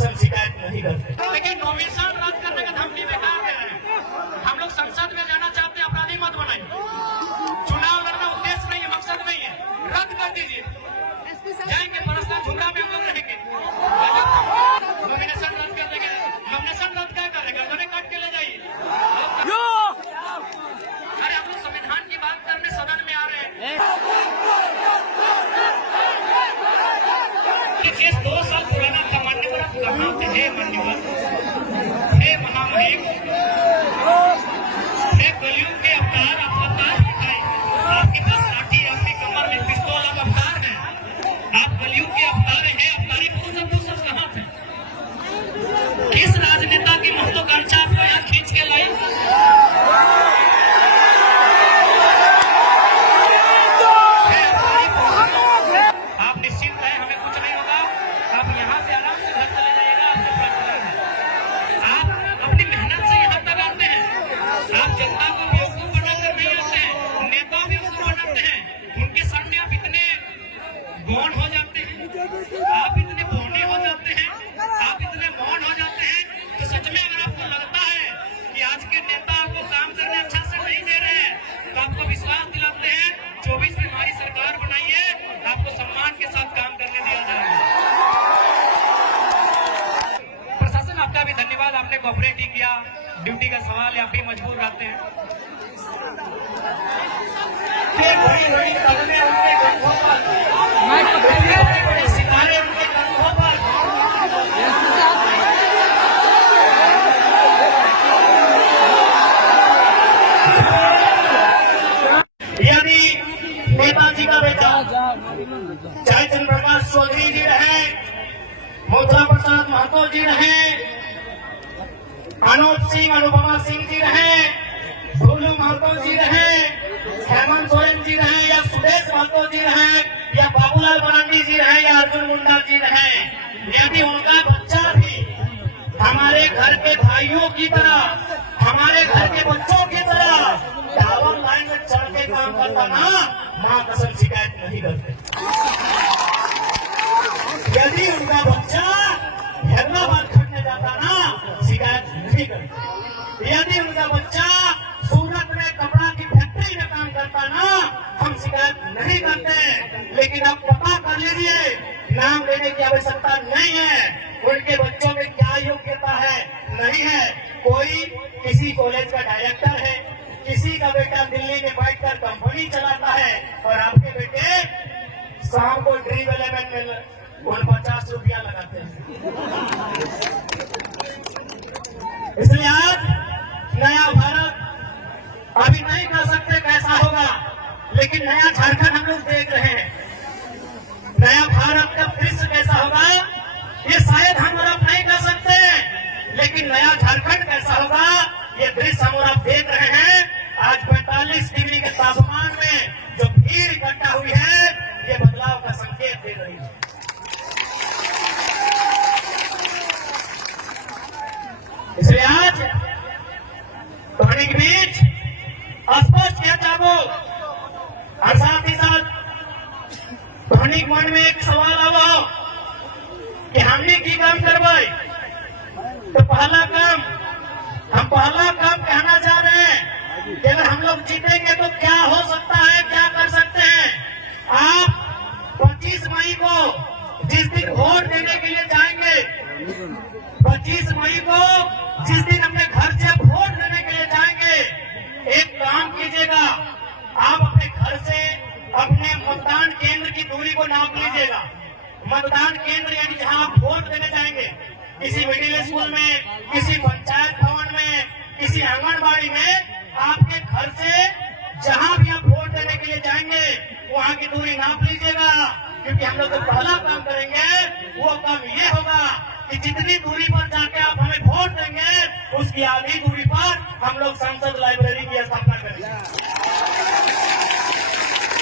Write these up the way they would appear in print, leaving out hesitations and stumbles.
कसम शिकायत नहीं करते। लेकिन नोमिनेशन रद्द करने का धमकी बेकार दे रहे हैं। हम लोग संसद में जाना चाहते हैं, अपराधी मत बनाइए। चुनाव लड़ना उद्देश्य नहीं है, मकसद नहीं है, रद्द कर दीजिए। जाएंगे परस्पर झुमरा में हम लोग रहेंगे। नोमिनेशन रद्द कर देंगे। नोमिनेशन रद्द क्या करेगा? गर्दनें काट के ले जाइए। अरे हम लोग संविधान की बात करने सदन में आ रहे हैं। केस 2 साल पुराना था। मान्यवर कहाँ थे? हे मान्यवर, हे महामहिम, हे कलयुग के अवतार, आप अवतार दिखाई। आपके पास लाठी, आपकी कमर में पिस्तौल, आप अवतार हैं। आप कलयुग के अवतार हैं। अवतारी पुरुष कहाँ थे? किस राजनेता की महत्वाकांक्षा आपको यहाँ खींच के लाई? आप निश्चिंत हैं, हमें कुछ नहीं होगा। आप यहाँ से आराम से घर चले जाइएगा। आपसे प्रार्थना है, आप अपनी मेहनत से यहाँ तक आते हैं। आप जनता को बेवकूफ बनाकर नहीं आते हैं, नेता बेवकूफ बनाते हैं। उनके सामने आप इतने गौण हो जाते हैं, आप इतने बौने हो जाते हैं, आप इतने मौन हो जाते हैं। तो सच में अगर आपको लगता है कि आज के नेता आपको काम करने अच्छा से नहीं दे रहे हैं, तो आपको विश्वास दिलाते हैं 24 में हमारी सरकार बनाइए, आपको सम्मान के साथ काम करने दिया जाएगा। प्रशासन आपका भी धन्यवाद, आपने कोऑपरेट किया। ड्यूटी का सवाल है, आप भी मजबूर रहते हैं। बड़ी कदमें उनके कंधों पर, बड़े सितारे उनके कंधों पर। यदि नेताजी का बेटा चाहे चंद्रप्रकाश चौधरी जी रहे, मौजा प्रसाद महतो जी रहे, अनूप सिंह अनुपमा सिंह जी रहे, भोलू महतो जी रहे, हेमंत सोरेन जी रहे, या सुदेश महतो जी रहे, या बाबूलाल मरांडी जी रहे, या अर्जुन मुंडा जी रहे, यदि उनका बच्चा भी हमारे घर के भाइयों की तरह, हमारे घर के बच्चों की तरह टावर लाइन में चढ़ के काम करता ना, मां कसम शिकायत नहीं करते। यदि उनका बच्चा हैदराबाद खटने जाता ना, शिकायत नहीं करते। यदि उनका बच्चा सूरत में कपड़ा की फैक्ट्री में काम करता ना, हम शिकायत नहीं करते। लेकिन आप पता कर लीजिए, नाम लेने की आवश्यकता नहीं है। उनके बच्चों में क्या योग्यता है, नहीं है। कोई किसी कॉलेज का डायरेक्टर है, किसी का बेटा दिल्ली में बैठकर कंपनी चलाता है, और आपके बेटे शाम को ड्रीम 11 में 50 रुपया लगाते हैं। इसलिए आज नया भारत अभी नहीं कह सकते कैसा होगा, लेकिन नया झारखंड हम लोग देख रहे हैं। नया भारत का दृश्य कैसा होगा ये शायद हम लोग नहीं कह सकते, लेकिन नया झारखंड कैसा होगा ये दृश्य हम लोग देख रहे हैं। आज 45 डिग्री के तापमान में जो भीड़ इकट्ठा हुई है, ये बदलाव का संकेत दे रही है। इसलिए आज ध्वनि के बीच स्पष्ट किया चाहो, और साथ ही साथ ध्वनि मन में एक सवाल आओ कि हमने की काम करवाई, तो पहला काम कहना चाह रहे हैं कि अगर हम लोग जीतेंगे तो क्या हो सकता है, क्या कर सकते हैं। आप 25 मई को जिस दिन वोट देने के लिए जाएंगे, 25 मई को जिस दिन अपने घर से वोट देने के लिए जाएंगे, एक काम कीजिएगा, आप अपने घर से अपने मतदान केंद्र की दूरी को नाप लीजिएगा। मतदान केंद्र यानी जहां आप वोट देने जाएंगे, किसी मिडिल स्कूल में, किसी पंचायत भवन में, किसी आंगनबाड़ी में, आपके घर से जहां भी आप वोट देने के लिए जाएंगे वहां की दूरी नाप लीजिएगा। क्योंकि हम लोग जो पहला काम करेंगे वो काम ये होगा कि जितनी दूरी पर जाके आप हमें वोट देंगे, उसकी आधी दूरी पर हम लोग संसद लाइब्रेरी की स्थापना करेंगे।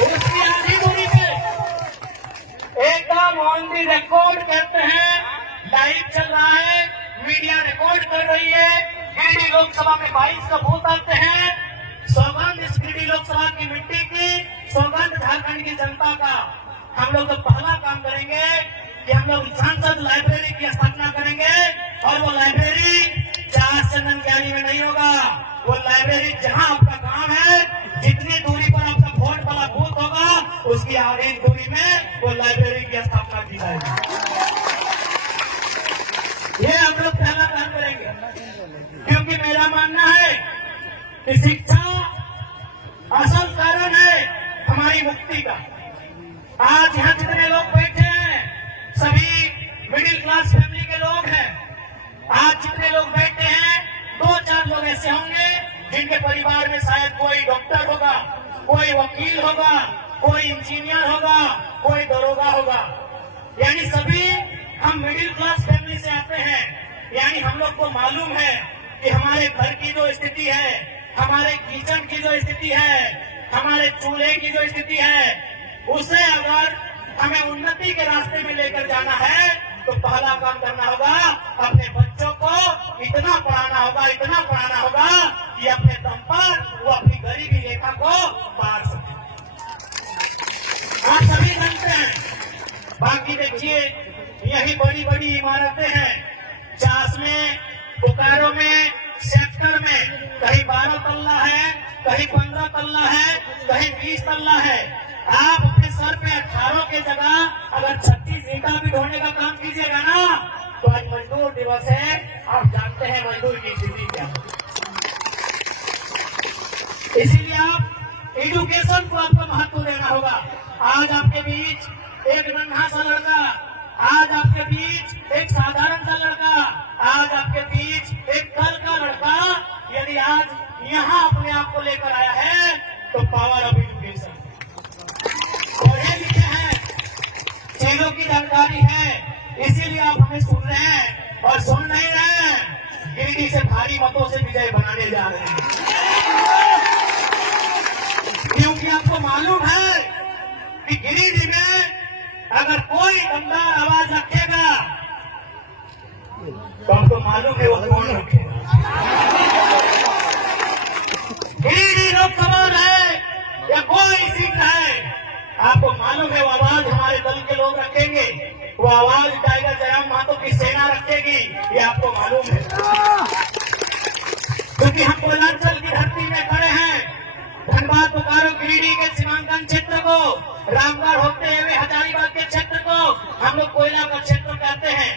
उसकी आधी दूरी पे एकदम ऑन दी रिकॉर्ड कहते हैं, लाइव चल रहा है, मीडिया रिकॉर्ड कर रही है। गिरिडीह लोकसभा में 22 का बूथ आते हैं। सौगंध इस गिरिडीह लोकसभा की मिट्टी की, सौगंध झारखंड की जनता का। हम लोग तो पहला काम करेंगे कि हम लोग संसद लाइब्रेरी की स्थापना करेंगे। और वो लाइब्रेरी चार चंदन क्यारी में नहीं होगा। वो लाइब्रेरी जहां आपका काम है, जितनी दूरी पर आपका वोट वाला बूथ होगा, उसकी आधी दूरी में वो लाइब्रेरी की स्थापना की जाएगी। ये हम लोग पहला काम करेंगे, क्योंकि मेरा मानना है कि शिक्षा असल कारण है हमारी मुक्ति का। आज यहाँ जितने लोग बैठे हैं सभी मिडिल क्लास फैमिली के लोग हैं। आज जितने लोग बैठे हैं 2-4 लोग ऐसे होंगे जिनके परिवार में शायद कोई डॉक्टर होगा, कोई वकील होगा, कोई इंजीनियर होगा, कोई दरोगा होगा। यानी सभी हम मिडिल क्लास फैमिली से आते हैं। यानी हम लोग को मालूम है कि हमारे घर की जो स्थिति है, हमारे किचन की जो स्थिति है, हमारे चूल्हे की जो स्थिति है, उसे अगर हमें उन्नति के रास्ते में लेकर जाना है तो पहला काम करना होगा, अपने बच्चों को इतना पढ़ाना होगा, इतना पढ़ाना होगा कि अपने दम पर वो अपनी गरीबी रेखा को पार सके। आप सभी जानते हैं। बाकी देखिए, यही बड़ी बड़ी इमारतें हैं, चास में, बोकारो में, सेक्टर में कहीं 12 तल्ला है, कहीं 15 तल्ला है, कहीं 20 तल्ला है। आप अपने सर पे 18 के जगह अगर 36 ईंटा भी ढोने का काम कीजिएगा ना, तो आज मजदूर दिवस है। आप जानते हैं मजदूर की स्थिति क्या है। इसीलिए आप एजुकेशन को आपको महत्व देना होगा। आज आपके बीच एक नन्हा सा लड़का, आज आपके बीच एक साधारण सा लड़का, आज आपके बीच एक कल का लड़का यदि आज यहाँ अपने आप को लेकर आया है तो पावर ऑफ एजुकेशन। पढ़े लिखे हैं, चीजों की जानकारी है, इसीलिए आप हमें सुन रहे हैं और सुन नहीं रहे हैं। गिरिडीह से भारी मतों से विजय बनाने जा रहे हैं, क्योंकि आपको मालूम है कि गिरिडीह में अगर कोई दमदार आवाज रखेगा तो आपको मालूम है वो कौन रखेगा। गिरिडीह लोकसभा रहे या कोई सीट रहे, आपको मालूम है वो आवाज हमारे दल के लोग रखेंगे, वो आवाज टाइगर जयराम महतो की सेना रखेगी, ये आपको मालूम है। क्योंकि हम पूर्वांचल की धरती में खड़े हैं। धनबाद, बोकारो, गिरिडीह के सीमांकन क्षेत्र को, रामगढ़ होते हुए हजारीबाग के क्षेत्र को हम लोग कोयला का क्षेत्र कहते हैं।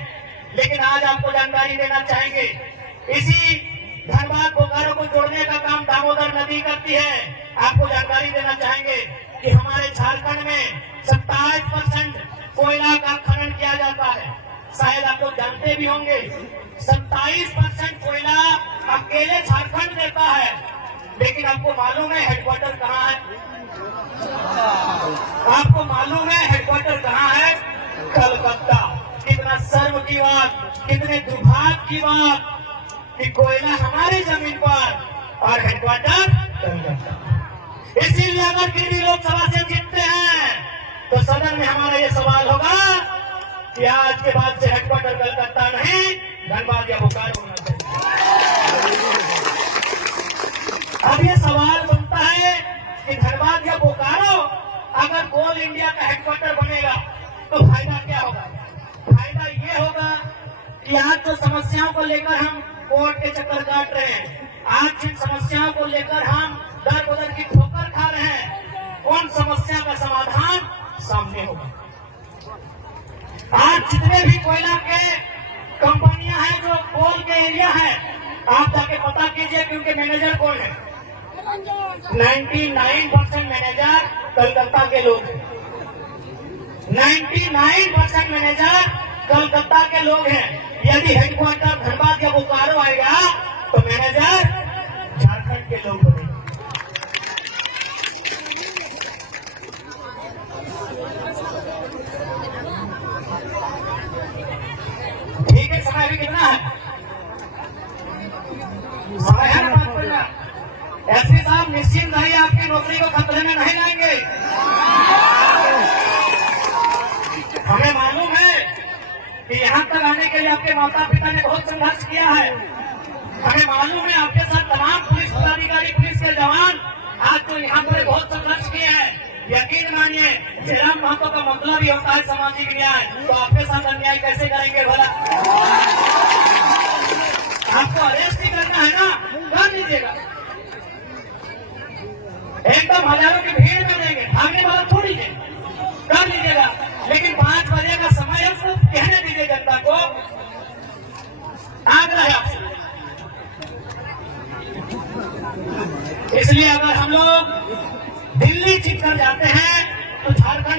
लेकिन आज आपको जानकारी देना चाहेंगे, इसी धनबाद बोकारो को जोड़ने का काम दामोदर नदी करती है। आपको जानकारी देना चाहेंगे कि हमारे झारखंड में 27% कोयला का खनन किया जाता है। शायद आप लोग जानते भी होंगे, 27% कोयला अकेले झारखंड देता है। लेकिन आपको मालूम है हेडक्वार्टर कहाँ है? आपको मालूम है हेडक्वार्टर कहाँ है? कलकत्ता। कितना शर्म की बात, कितने दुर्भाग्य की बात कि कोयला हमारी जमीन पर और हेडक्वार्टर कलकत्ता। इसीलिए अगर गिरिडीह लोकसभा से जीतते हैं तो सदन में हमारा ये सवाल होगा कि आज के बाद से हेडक्वार्टर कलकत्ता नहीं, धनबाद या बोकारो होना चाहिए। अब ये सवाल बनता है कि धनबाद या बोकारो अगर कोल इंडिया का हेडक्वार्टर बनेगा तो फायदा क्या होगा? फायदा ये होगा कि आज जो समस्याओं को लेकर हम कोर्ट के चक्कर काट रहे हैं, आज जिन समस्याओं को लेकर हम दर बदर की ठोकर खा रहे हैं, उन समस्या का समाधान सामने होगा। आज जितने भी कोयला के कंपनियां हैं जो कोल के एरिया है, आप जाके पता कीजिए कि उनके मैनेजर कौन है। 99% मैनेजर कलकत्ता के लोग हैं। 99% मैनेजर कलकत्ता के लोग हैं। यदि हेडक्वार्टर धनबाद या बोकारो आएगा तो मैनेजर झारखंड के लोग बनेंगे। ठीक है, समय भी कितना है? समय है ना 5 मिनट। एसपी साहब निश्चिंत रहिए, आपकी नौकरी को खतरे में नहीं लाएंगे। हमें मालूम है कि यहाँ तक आने के लिए आपके माता पिता ने बहुत संघर्ष किया है। हमें मालूम है आपके साथ तमाम पुलिस पदाधिकारी, पुलिस के जवान आज तो यहाँ पर बहुत संघर्ष किए हैं। यकीन मानिए, जयराम महतो का मतलब ही होता है सामाजिक न्याय। तो आपके साथ अन्याय कैसे करेंगे भला?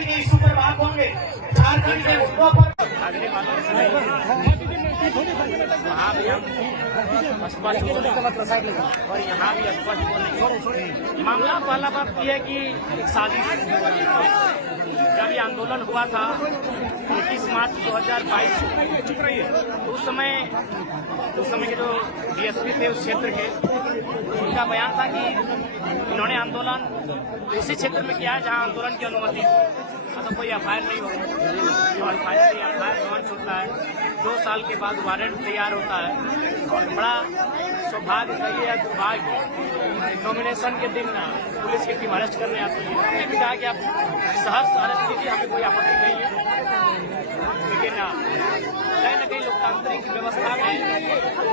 झारखंड के इशू पर बात होंगे, झारखंड के मुद्दों पर। वहाँ भी हम स्पष्ट बोले और यहाँ भी स्पष्ट बोले। मामला पहला बात यह है कि एक साजिश, जब ये आंदोलन हुआ था 21 मार्च 2022, उस समय के जो डीएसपी थे उस क्षेत्र के, उनका बयान था कि इन्होंने आंदोलन उसी क्षेत्र में किया है जहाँ आंदोलन की अनुमति, तो कोई एफआईआर नहीं होगी। जो एफआईआर लॉन्च होता है 2 साल के बाद वारंट तैयार होता है। और बड़ा सौभाग्य कहिए या दुर्भाग्य, नॉमिनेशन के दिन पुलिस की टीम अरेस्ट करने आती है। हमने भी कहा कि आप सहर्ष अरेस्ट कीजिए, हमें कोई आपत्ति नहीं है, लेकिन कहीं न कहीं लोकतांत्रिक व्यवस्था में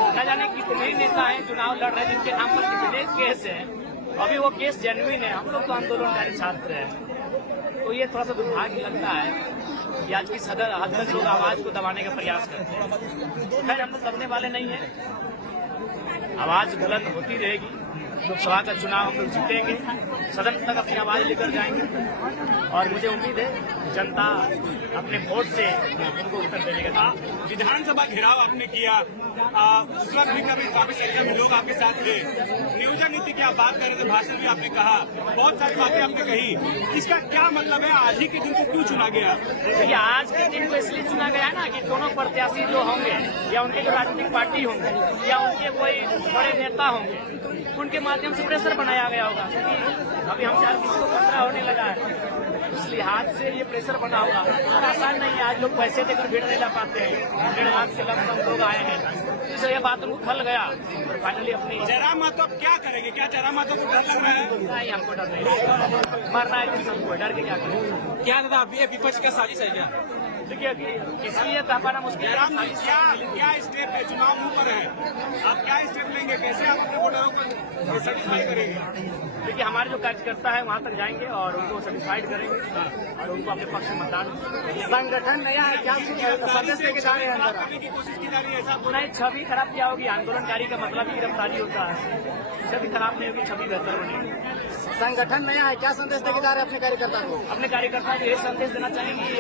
न जाने कितने ही नेता हैं चुनाव लड़ रहे हैं जिनके नाम पर कितने केस है। अभी वो केस जेन्युइन है, हम लोग तो आंदोलनकारी छात्र हैं। तो ये थोड़ा सा दुर्भाग्य लगता है कि आज की सदर हद तक लोग आवाज को दबाने का प्रयास करते हैं। खैर, हम तो दबने वाले नहीं हैं, आवाज बुलंद होती रहेगी। लोकसभा का चुनाव हम लोग जीतेंगे, सदन तक अपनी आवाज लेकर जाएंगे और मुझे उम्मीद है जनता अपने वोट से उनको उत्तर देगा। विधानसभा घेराव आपने किया, उस वक्त भी काफी संख्या में लोग आपके साथ थे। नियोजन नीति की आप बात कर रहे थे, भाषण में आपने कहा, बहुत सारी बातें आपने कही। इसका क्या मतलब है? आज ही के दिन को क्यों चुना गया? देखिए, आज के दिन को इसलिए चुना गया ना कि दोनों प्रत्याशी जो होंगे या उनके जो राजनीतिक पार्टी होंगे या उनके कोई बड़े नेता होंगे, उनके माध्यम से प्रेशर बनाया गया होगा। क्योंकि अभी हम 4 किसी को खतरा होने लगा है, इस लिहाज से ये प्रेशर बना होगा। और आसान नहीं है, आज लोग पैसे देकर भीड़ नहीं ला पाते हैं। 1.5 लाख से लगभग लोग आए हैं, इससे ये बात उनको खल गया और फाइनली अपनी जयराम महतो क्या करेंगे? क्या जयराम महतो को डर लग रहा है? नहीं, हमको डर नहीं, मरना है सबको, डर के क्या करेंगे? क्या दादा ये विपक्ष का साजिश है क्या? देखिए, किसी ये पाना मुश्किल है। क्या स्टेप है? चुनाव मुंह पर है, आप क्या स्टेप लेंगे? कैसे आप अपने वोटरों को सेटिस्फाई करेंगे? देखिए, हमारे जो कार्यकर्ता है वहाँ तक जाएंगे और उनको सेटिस्फाइड करेंगे और उनको अपने पक्ष में मतदान। संगठन नया है, क्या संदेश देके जा रहे हैं? की कोशिश की जा रही है, ऐसा नहीं, छवि खराब क्या होगी? आंदोलनकारी का मतलब ही गिरफ्तारी होता है। छवि खराब नहीं होगी, छवि बेहतर बनेगी। संगठन नया है, क्या संदेश देके जा रहे हैं अपने कार्यकर्ता को? अपने कार्यकर्ता को यही संदेश देना चाहेंगे कि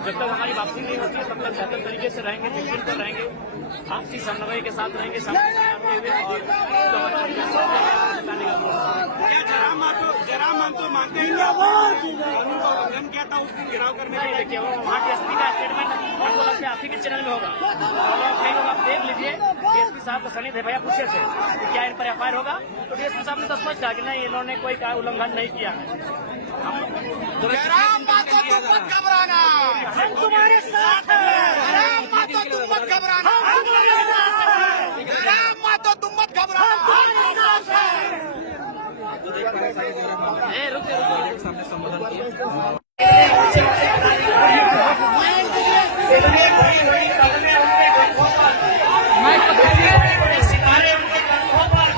जब तक हमारी वापसी नहीं होती है तब तक बेहतर तरीके से रहेंगे, मिलकर रहेंगे, आपसी समन्वय के साथ रहेंगे, जयराम महतो मानते हैं क्या था उस दिन घेराव करने? नहीं, देखिए, वो वहाँ डीएसपी का स्टेटमेंट हमको लगता है आप ही के चैनल में होगा। कई लोग आप देख लीजिए, डीएसपी साहब को सनी भैया पूछे थे कि क्या इन पर एफआईआर होगा, तो डीएसपी साहब ने तो स्पष्ट कहा कि नहीं, इन्होंने कोई उल्लंघन नहीं किया। जयराम महतो तुम मत घबराना, हम तुम्हारे साथ हैं। जयराम महतो तुम मत घबराना, हम तुम्हारे साथ हैं। जयराम महतो तुम मत घबराना, हमारे साथ हैं। सामने संबोधन किया। इतने बड़ी कदमें उनके कंधों पर, बड़े सितारे उनके कंधों पर।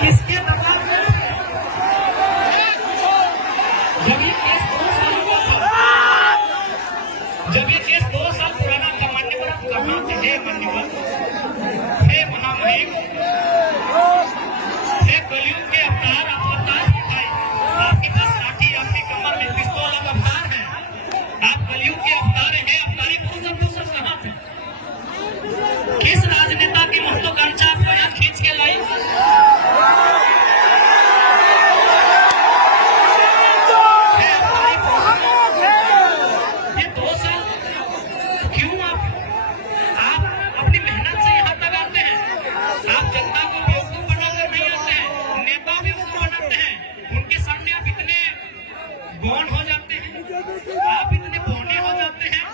किसके दबाव में? जब ये केस 2 साल पुराना था, मान्यवर कहाँ थे? हे मान्यवर, हे महामहिम, हे कलयुग के अवतार, अवतार दिखाई। आपके पास लाठी, आपकी कमर में पिस्तौल, अब अवतार है। आप कलयुग के अवतार हैं, अवतारी पुरुष सब कहाँ थे? किस राजनेता की महत्वाकांक्षा आपको यहाँ खींच के लाई? मौन हो जाते हैं, आप इतने बौने हो जाते हैं,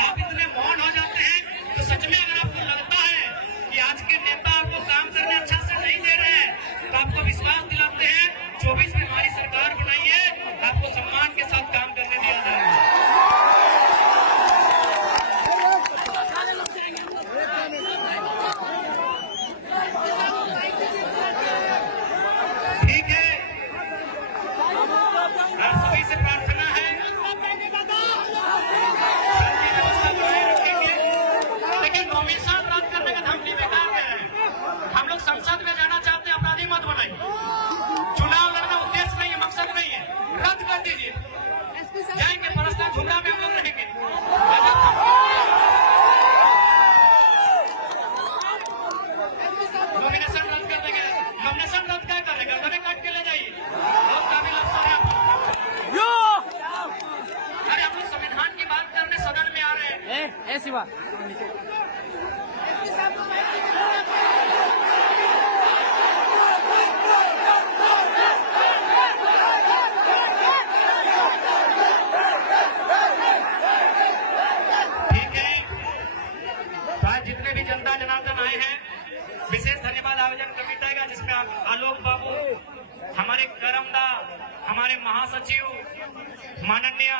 आप इतने मौन हो जाते हैं। तो सच में अगर आपको लगता है बा ठीक है, तो आज जितने भी जनता जनार्दन आए हैं, विशेष धन्यवाद आयोजन कमेटी का, जिसमें आलोक बाबू, हमारे करमदा, हमारे महासचिव माननीय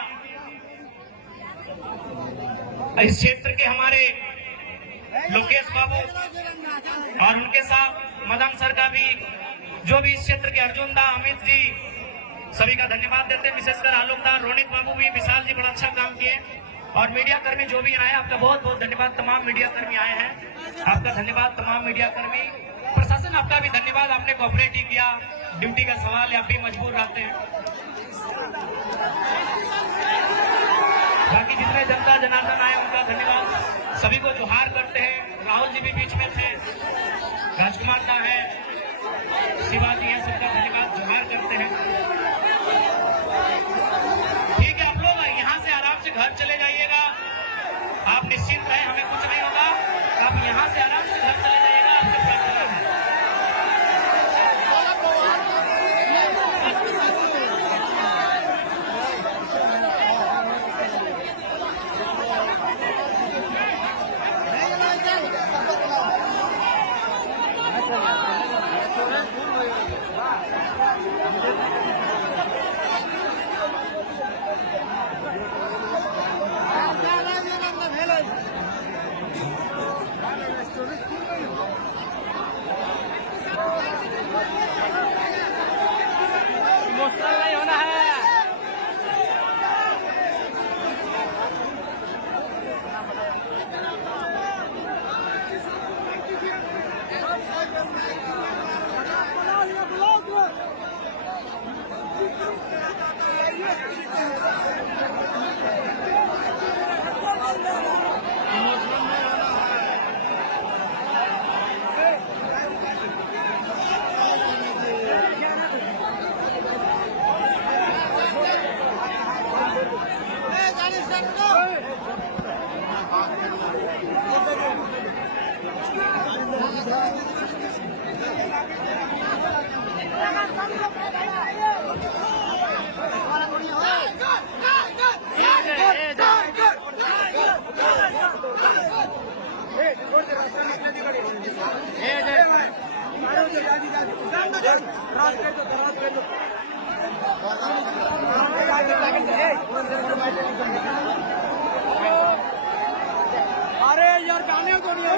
इस क्षेत्र के हमारे लोकेश बाबू और उनके साथ मदन सर का भी, जो भी इस क्षेत्र के अर्जुन दा, अमित जी, सभी का धन्यवाद देते हैं। विशेषकर आलोक दा, रोनित बाबू भी, विशाल जी बड़ा अच्छा काम किए, और मीडिया कर्मी जो भी आए, आपका बहुत बहुत धन्यवाद। तमाम मीडिया कर्मी आए हैं, आपका धन्यवाद। तमाम मीडिया कर्मी, प्रशासन आपका भी धन्यवाद, आपने कोऑपरेट किया। ड्यूटी का सवाल है, आप भी मजबूर रहते हैं। बाकी जितने जनता जनार्दन आए उनका धन्यवाद, सभी को जोहार करते हैं। राहुल जी भी बीच में थे, राजकुमार का है, शिवाजी है, सबका धन्यवाद, जोहार करते हैं। ठीक है, आप लोग यहाँ से आराम से घर चले जाइएगा, आप निश्चिंत रहें, हमें कुछ नहीं होगा। आप यहाँ से आराम से घर चले जाइएगा, आपसे प्रार्थना है। इमोशनल नहीं होना है। अरे यार गाने को नहीं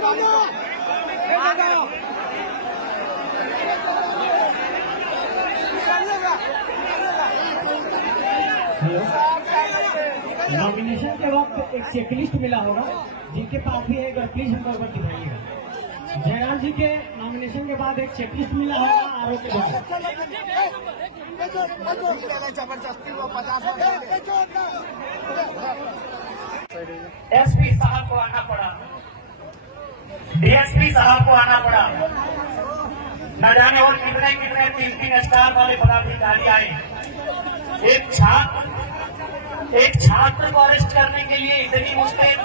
नॉमिनेशन के वक्त एक चेकलिस्ट मिला होगा, जिनके पास भी है, एक बार प्लीज हमको एक बार दिखाइएगा। जयराम जी के नॉमिनेशन के बाद एक चेकलिस्ट मिला होगा आरोप के बाद। एसपी साहब को आना पड़ा, डीएसपी साहब को आना पड़ा, न जाने और कितने कितने 3 स्टार वाले पदाधिकारी आए। एक छात्र को अरेस्ट करने के लिए इतनी मुश्किल,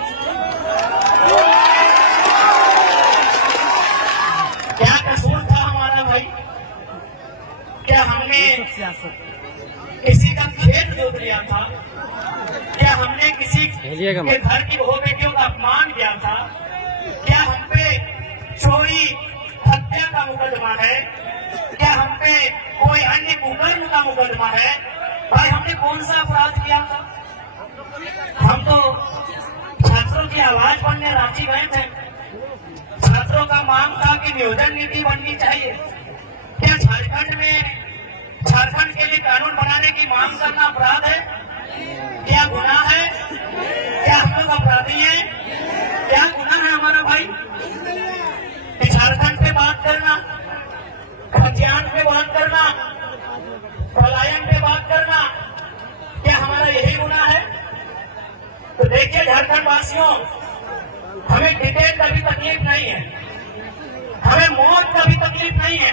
क्या कसूर था हमारा भाई? क्या हमने किसी का खेत जोत लिया था? क्या हमने किसी के घर की बहू बेटियों का अपमान किया था? क्या हम पे चोरी हत्या का मुकदमा है? क्या हम पे कोई अन्य कुकर्म का मुकदमा है? भाई हमने कौन सा अपराध किया था? हम तो छात्रों की आवाज बनने रांची गए थे। छात्रों का मांग था कि नियोजन नीति बननी चाहिए। क्या झारखंड के लिए कानून बनाने की मांग करना अपराध है? क्या गुनाह है? क्या हम लोग अपराधी हैं? क्या गुनाह है हमारा भाई? झारखंड पे बात करना, खतियान पे बात करना, पलायन पे बात करना, क्या हमारा यही गुनाह है? तो देखिए झारखंड वासियों, हमें डिटेल का भी तकलीफ नहीं है, हमें मौत का भी तकलीफ नहीं है,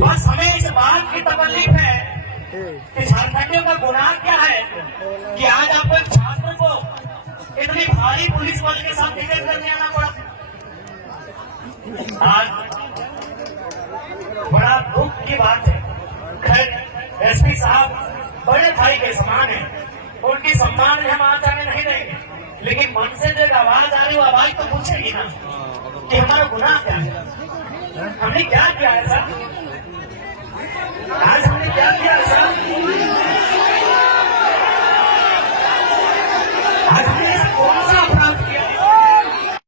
बस हमें इस बात की तकलीफ है कि झारखंडियों का गुनाह क्या है कि आज आप एक छात्र को इतनी भारी पुलिस बल के साथ टिकट करने आना पड़ा। आज बड़ा दुख की बात है। खैर एसपी साहब बड़े भाई के समान है, उनकी सम्मान में हम आज जाने नहीं देंगे, लेकिन मन से जो आवाज आ रही वो आवाज तो पूछेगी ना कि हमारा गुनाह क्या है, हमने क्या किया है सर, आज हमने क्या किया है?